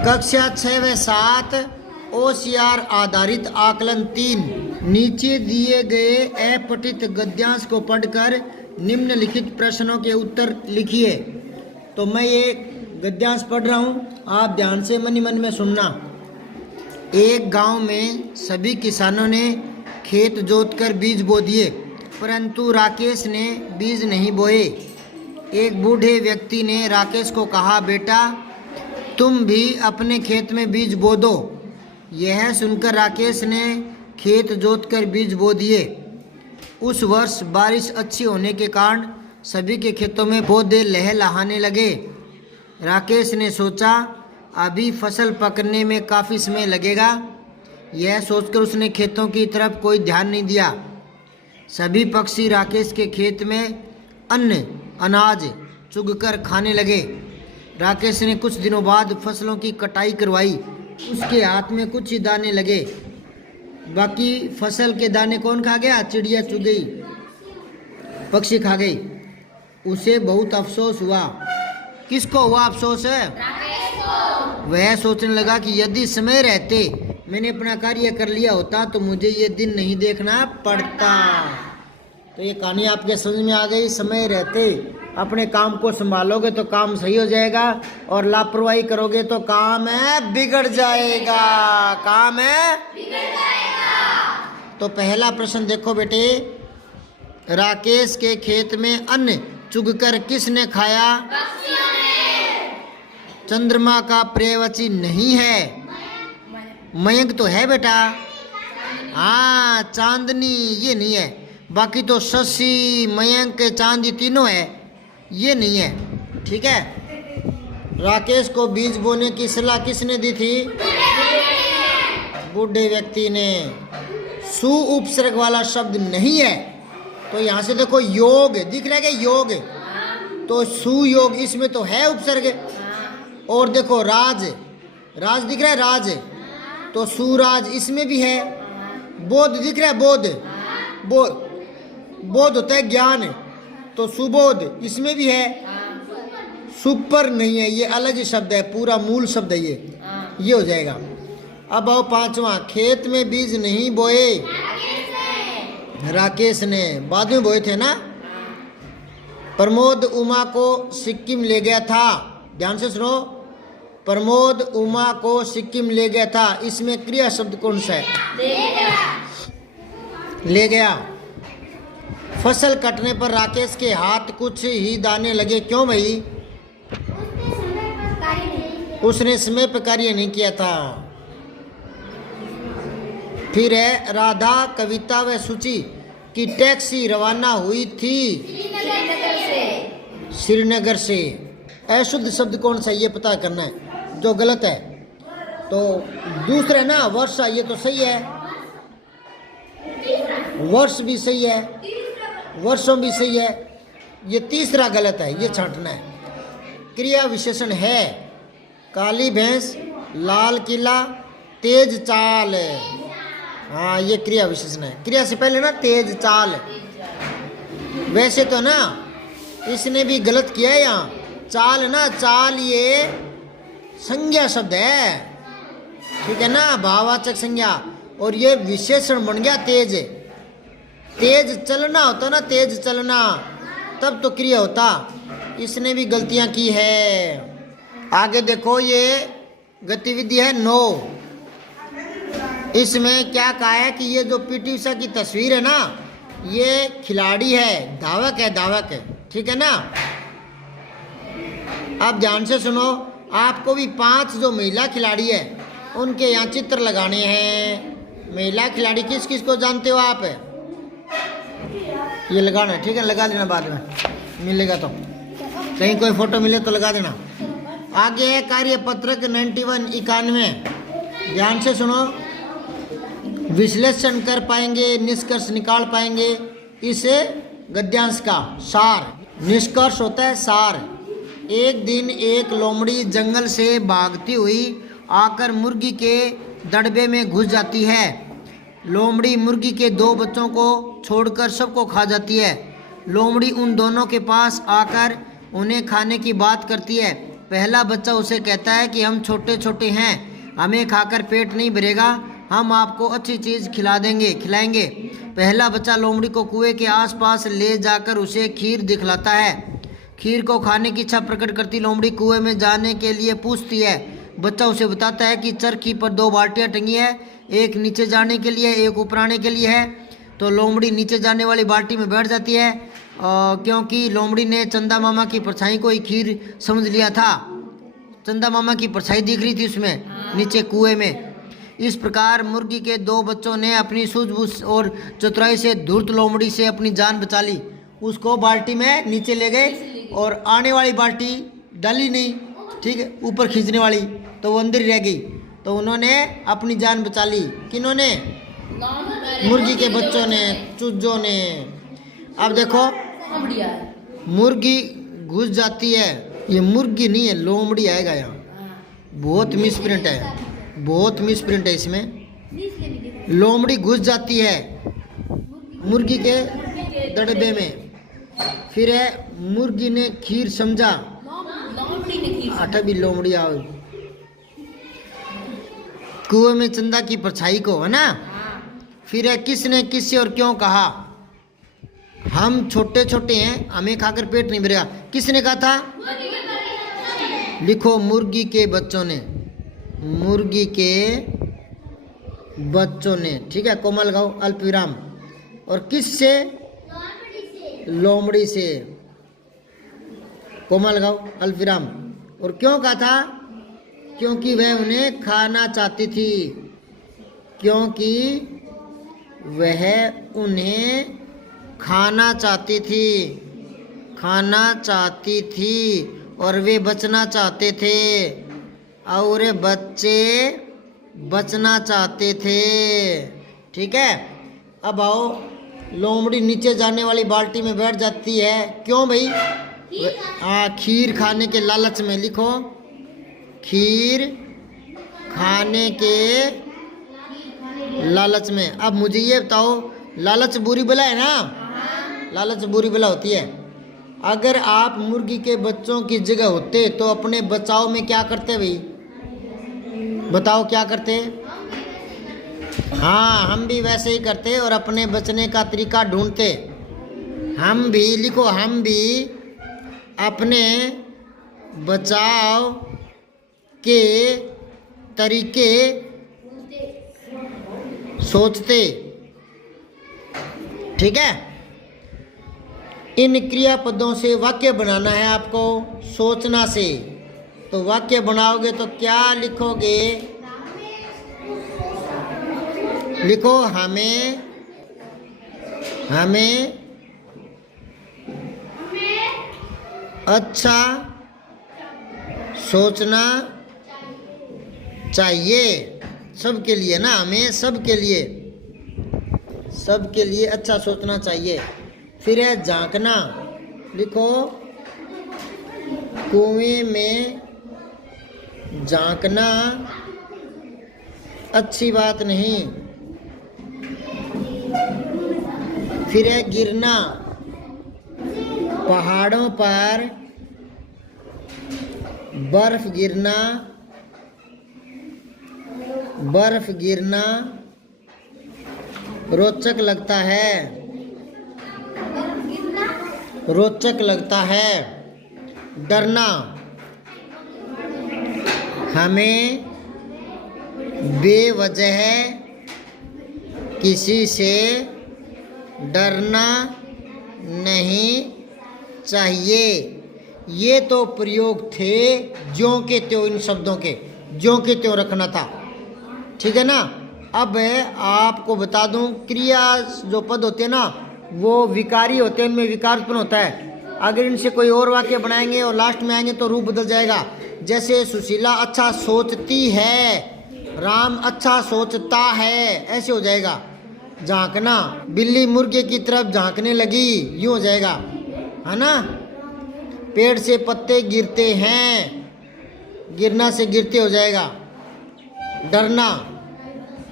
कक्षा 6 व 7 OCR आधारित आकलन 3। नीचे दिए गए अपठित गद्यांश को पढ़कर निम्नलिखित प्रश्नों के उत्तर लिखिए। तो मैं ये गद्यांश पढ़ रहा हूँ, आप ध्यान से मन ही मन में सुनना। एक गांव में सभी किसानों ने खेत जोतकर बीज बो दिए, परंतु राकेश ने बीज नहीं बोए। एक बूढ़े व्यक्ति ने राकेश को कहा, बेटा तुम भी अपने खेत में बीज बो दो। यह सुनकर राकेश ने खेत जोतकर बीज बो दिए। उस वर्ष बारिश अच्छी होने के कारण सभी के खेतों में पौधे लहलहाने लगे। राकेश ने सोचा, अभी फसल पकने में काफ़ी समय लगेगा। यह सोचकर उसने खेतों की तरफ कोई ध्यान नहीं दिया। सभी पक्षी राकेश के खेत में अन्न अनाज चुगकर खाने लगे। राकेश ने कुछ दिनों बाद फसलों की कटाई करवाई। उसके हाथ में कुछ ही दाने लगे, बाकी फसल के दाने कौन खा गया? चिड़िया चुग गई, पक्षी खा गई। उसे बहुत अफसोस हुआ। किसको हुआ अफसोस है? वह सोचने लगा कि यदि समय रहते मैंने अपना कार्य कर लिया होता तो मुझे ये दिन नहीं देखना पड़ता। तो ये कहानी आपके समझ में आ गई। समय रहते अपने काम को संभालोगे तो काम सही हो जाएगा, और लापरवाही करोगे तो काम है बिगड़ जाएगा। काम है बिगड़ जाएगा। तो पहला प्रश्न देखो बेटे, राकेश के खेत में अन्न चुगकर किसने खाया? पक्षियों ने। चंद्रमा का पर्यायवाची नहीं है। मयंक तो है बेटा, हाँ चांदनी ये नहीं है। बाकी तो शशि, मयंक, चांदी तीनों है, ये नहीं है। ठीक है। राकेश को बीज बोने की सलाह किसने दी थी? बूढ़े व्यक्ति ने। सु उपसर्ग वाला शब्द नहीं है, तो यहाँ से देखो योग दिख रहा है क्या? योग, तो सुयोग इसमें तो है उपसर्ग। और देखो राज, राज दिख रहा है, राज, तो सुराज इसमें भी है। बोध दिख रहा है, बोध, बोध बोध होता है ज्ञान, तो सुबोध इसमें भी है। सुपर नहीं है, ये अलग ही शब्द है, पूरा मूल शब्द है ये हो जाएगा। अब आओ पांचवा, खेत में बीज नहीं बोए। राकेश ने बाद में बोए थे ना। प्रमोद उमा को सिक्किम ले गया था। ध्यान से सुनो, प्रमोद उमा को सिक्किम ले गया था। इसमें क्रिया शब्द कौन सा है? ले गया। फसल कटने पर राकेश के हाथ कुछ ही दाने लगे। क्यों भाई? उसने समय पर कार्य नहीं किया था। फिर है, राधा, कविता व सूची की टैक्सी रवाना हुई थी श्रीनगर से। अशुद्ध शब्द कौन सा, ये पता करना है, जो गलत है। तो दूसरा ना वर्षा, ये तो सही है, वर्ष भी सही है, वर्षों भी सही है। ये तीसरा गलत है, ये छांटना है। क्रिया विशेषण है, काली भैंस, लाल किला, तेज चाल। हाँ ये क्रिया विशेषण है। क्रिया से पहले ना तेज चाल। वैसे तो ना इसने भी गलत किया है यहाँ। चाल ना, चाल ये संज्ञा शब्द है, ठीक है ना, भाववाचक संज्ञा, और ये विशेषण बन गया तेज। तेज चलना होता ना, तेज चलना, तब तो क्रिया होता। इसने भी गलतियां की है। आगे देखो, ये गतिविधि है 9। इसमें क्या कहा है कि ये जो पीटी उषा की तस्वीर है ना, ये खिलाड़ी है, धावक है, धावक है, ठीक है ना। आप ध्यान से सुनो, आपको भी 5 जो महिला खिलाड़ी है उनके यहाँ चित्र लगाने हैं। महिला खिलाड़ी किस किस को जानते हो आप? ये लगाना है, ठीक है, लगा देना, बाद में मिलेगा तो कहीं कोई फोटो मिले तो लगा देना। आगे है कार्य पत्रक 91 ध्यान से सुनो। विश्लेषण कर पाएंगे, निष्कर्ष निकाल पाएंगे। इस गद्यांश का सार, निष्कर्ष होता है सार। एक दिन एक लोमड़ी जंगल से भागती हुई आकर मुर्गी के दड़बे में घुस जाती है। लोमड़ी मुर्गी के 2 बच्चों को छोड़कर सबको खा जाती है। लोमड़ी उन दोनों के पास आकर उन्हें खाने की बात करती है। पहला बच्चा उसे कहता है कि हम छोटे छोटे हैं, हमें खाकर पेट नहीं भरेगा, हम आपको अच्छी चीज़ खिलाएंगे। पहला बच्चा लोमड़ी को कुएं के आसपास ले जाकर उसे खीर दिखलाता है। खीर को खाने की इच्छा प्रकट करती लोमड़ी कुएं में जाने के लिए पूछती है। बच्चा उसे बताता है कि चरखी पर 2 बाल्टियाँ टंगी है, एक नीचे जाने के लिए, एक ऊपर आने के लिए है। तो लोमड़ी नीचे जाने वाली बाल्टी में बैठ जाती है, क्योंकि लोमड़ी ने चंदा मामा की परछाई को ही खीर समझ लिया था। चंदा मामा की परछाई दिख रही थी उसमें नीचे कुएं में। इस प्रकार मुर्गी के 2 बच्चों ने अपनी सूझबूझ और चतुराई से धूर्त लोमड़ी से अपनी जान बचा ली। उसको बाल्टी में नीचे ले गए और आने वाली बाल्टी डाली नहीं, ठीक है, ऊपर खींचने वाली, तो वो अंदर ही रह गई। तो उन्होंने अपनी जान बचा ली। किन्होंने? मुर्गी के बच्चों ने, चूजों ने। अब देखो मुर्गी घुस जाती है, ये मुर्गी नहीं है, लोमड़ी आएगा यहाँ। बहुत मिसप्रिंट है इसमें। लोमड़ी घुस जाती है मुर्गी के दड़बे में। फिर है मुर्गी ने खीर समझा, आटा भी लोमड़ी आओ कुएं में चंदा की परछाई को, है ना। फिर है किसने किससे और क्यों कहा, हम छोटे छोटे हैं, हमें खाकर पेट नहीं भरेगा। किसने कहा था? लिखो मुर्गी के बच्चों ने, मुर्गी के बच्चों ने, ठीक है, कोमल लगाओ अल्प विराम। और किससे? लोमड़ी से, कोमल लगाओ अल्प विराम। और क्यों कहा था? क्योंकि वह उन्हें खाना चाहती थी, क्योंकि वह उन्हें खाना चाहती थी और वे बचना चाहते थे, और बच्चे बचना चाहते थे, ठीक है। अब आओ, लोमड़ी नीचे जाने वाली बाल्टी में बैठ जाती है। क्यों भाई? खीर खाने के लालच में। लिखो खीर खाने के लालच में। अब मुझे ये बताओ, लालच बुरी बला है ना? लालच बुरी बला होती है। अगर आप मुर्गी के बच्चों की जगह होते तो अपने बचाव में क्या करते भाई? बताओ क्या करते? हाँ, हम भी वैसे ही करते और अपने बचने का तरीका ढूंढते। हम भी, लिखो, हम भी अपने बचाव के तरीके सोचते, ठीक है। इन क्रियापदों से वाक्य बनाना है आपको, सोचना से। तो वाक्य बनाओगे तो क्या लिखोगे? लिखो हमें अच्छा सोचना चाहिए। सबके लिए ना, हमें सबके लिए अच्छा सोचना चाहिए। फिर है झांकना। लिखो कुएं में झांकना अच्छी बात नहीं। फिर है गिरना। पहाड़ों पर बर्फ गिरना रोचक लगता है। डरना। हमें बेवजह किसी से डरना नहीं चाहिए। ये तो प्रयोग थे ज्यों के त्यों, इन शब्दों के ज्यों के त्यों रखना था, ठीक है ना। अब आपको बता दूं, क्रिया जो पद होते हैं ना वो विकारी होते हैं, उनमें विकार उत्पन्न होता है। अगर इनसे कोई और वाक्य बनाएंगे और लास्ट में आएंगे तो रूप बदल जाएगा। जैसे सुशीला अच्छा सोचती है, राम अच्छा सोचता है, ऐसे हो जाएगा। झांकना, बिल्ली मुर्गे की तरफ झांकने लगी, यूँ हो जाएगा, है ना। पेड़ से पत्ते गिरते हैं, गिरना से गिरते हो जाएगा। डरना,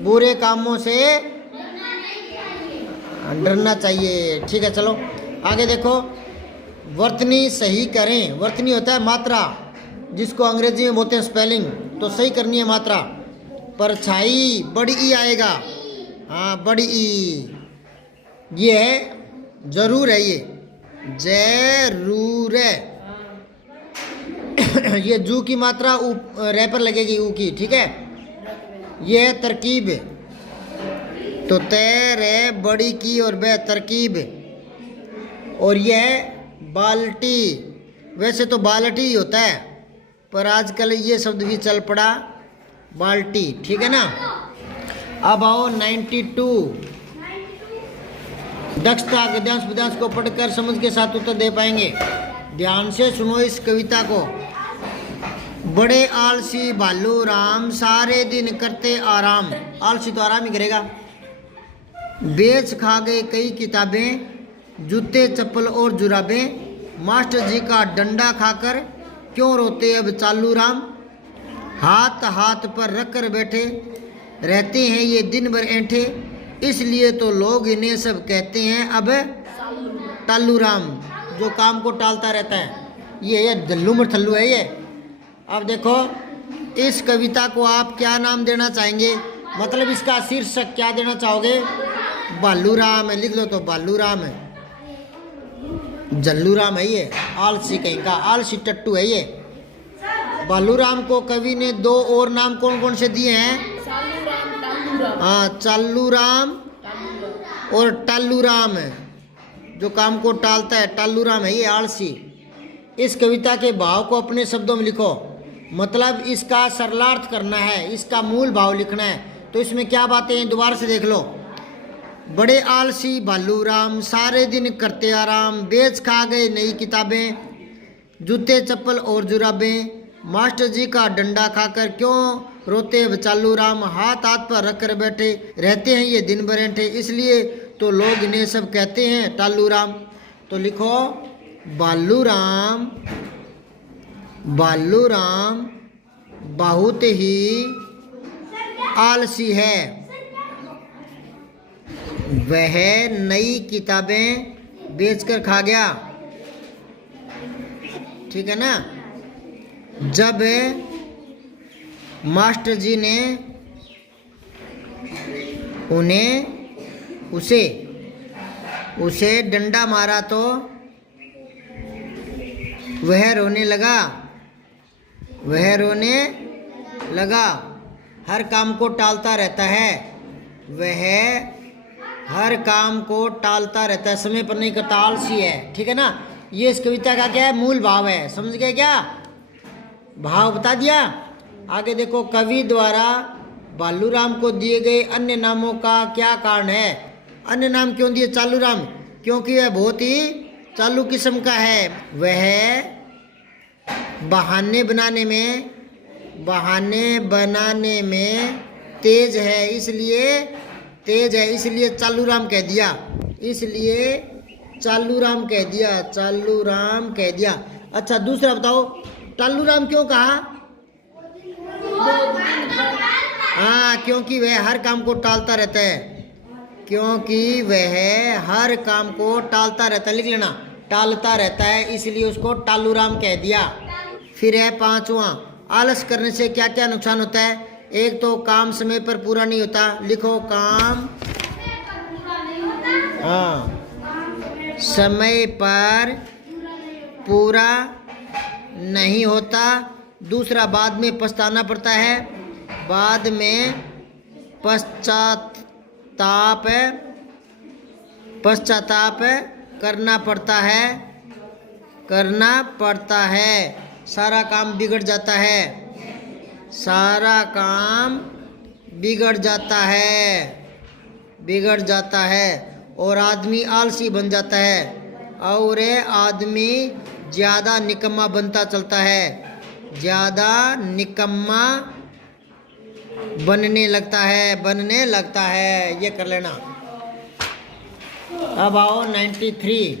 बुरे कामों से डरना चाहिए, ठीक है। चलो आगे देखो, वर्तनी सही करें। वर्तनी होता है मात्रा, जिसको अंग्रेजी में बोलते हैं स्पेलिंग, तो सही करनी है मात्रा। परछाई बड़ी ई आएगा, हाँ बड़ी ई। ये है जरूर है, ये जरूर है। ये जू की मात्रा रे पर लगेगी, ऊ की, ठीक है। ये है तरकीब, तो तय रे बड़ी की और बे तरकीब। और ये है बाल्टी, वैसे तो बाल्टी ही होता है, पर आजकल ये शब्द भी चल पड़ा बाल्टी, ठीक है ना। अब आओ 92। दक्षता गद्यांश पद्यांश को पढ़कर समझ के साथ उत्तर दे पाएंगे। ध्यान से सुनो इस कविता को। बड़े आलसी भालू राम सारे दिन करते आराम, आलसी तो आराम ही करेगा। बेच खा गए कई किताबें, जूते चप्पल और जुराबें, मास्टर जी का डंडा खाकर क्यों रोते अब चालू राम। हाथ हाथ पर रख कर बैठे रहते हैं ये दिन भर ऐंठे, इसलिए तो लोग इन्हें सब कहते हैं अब टालू राम, जो काम को टालता रहता है। ये दल्लू मठल्लू है ये। अब देखो इस कविता को आप क्या नाम देना चाहेंगे, मतलब इसका शीर्षक क्या देना चाहोगे। भालू राम है, लिख लो तो भालू राम है, जल्लू राम है ये, आलसी कहीं का, आलसी टट्टू है ये। भालू राम को कवि ने दो और नाम कौन कौन से दिए हैं। हाँ, चालू राम और टालू राम है, जो काम को टालता है, टालू राम है ये, आलसी। इस कविता के भाव को अपने शब्दों में लिखो, मतलब इसका सरलार्थ करना है, इसका मूल भाव लिखना है। तो इसमें क्या बातें हैं दोबारा से देख लो। बड़े आलसी भालू राम सारे दिन करते आराम, बेच खा गए नई किताबें, जूते चप्पल और जुराबें, मास्टर जी का डंडा खाकर क्यों रोते अब चालू राम। हाथ हाथ पर रख कर बैठे रहते हैं ये दिन भर ऐंठे, इसलिए तो लोग इन्हें सब कहते हैं टालू राम। तो लिखो भालू राम, भालू राम बहुत ही आलसी है, वह नई किताबें बेचकर खा गया, ठीक है ना। जब मास्टर जी ने उसे डंडा मारा तो वह रोने लगा। हर काम को टालता रहता है, वह हर काम को टालता रहता है, समय पर नहीं करता, आलसी है, ठीक है ना। ये इस कविता का क्या है, मूल भाव है, समझ गए क्या, भाव बता दिया। आगे देखो, कवि द्वारा भालू राम को दिए गए अन्य नामों का क्या कारण है। अन्य नाम क्यों दिए चालू राम, क्योंकि वह बहुत ही चालू किस्म का है, वह बहाने बनाने में तेज है, इसलिए चालू राम कह दिया, चालू राम कह दिया। अच्छा दूसरा बताओ, टालू राम क्यों कहा। हाँ, क्योंकि वह हर काम को टालता रहता है, लिख लेना, टालता रहता है, इसलिए उसको टालू राम कह दिया। फिर है 5वां, आलस करने से क्या क्या नुकसान होता है। एक तो काम समय पर पूरा नहीं होता, लिखो काम समय पर पूरा नहीं होता। दूसरा, बाद में पछताना पड़ता है, बाद में पश्चाताप करना पड़ता है, सारा काम बिगड़ जाता है और आदमी आलसी बन जाता है, और आदमी ज़्यादा निकम्मा बनता चलता है, बनने लगता है। ये कर लेना। अब आओ 93।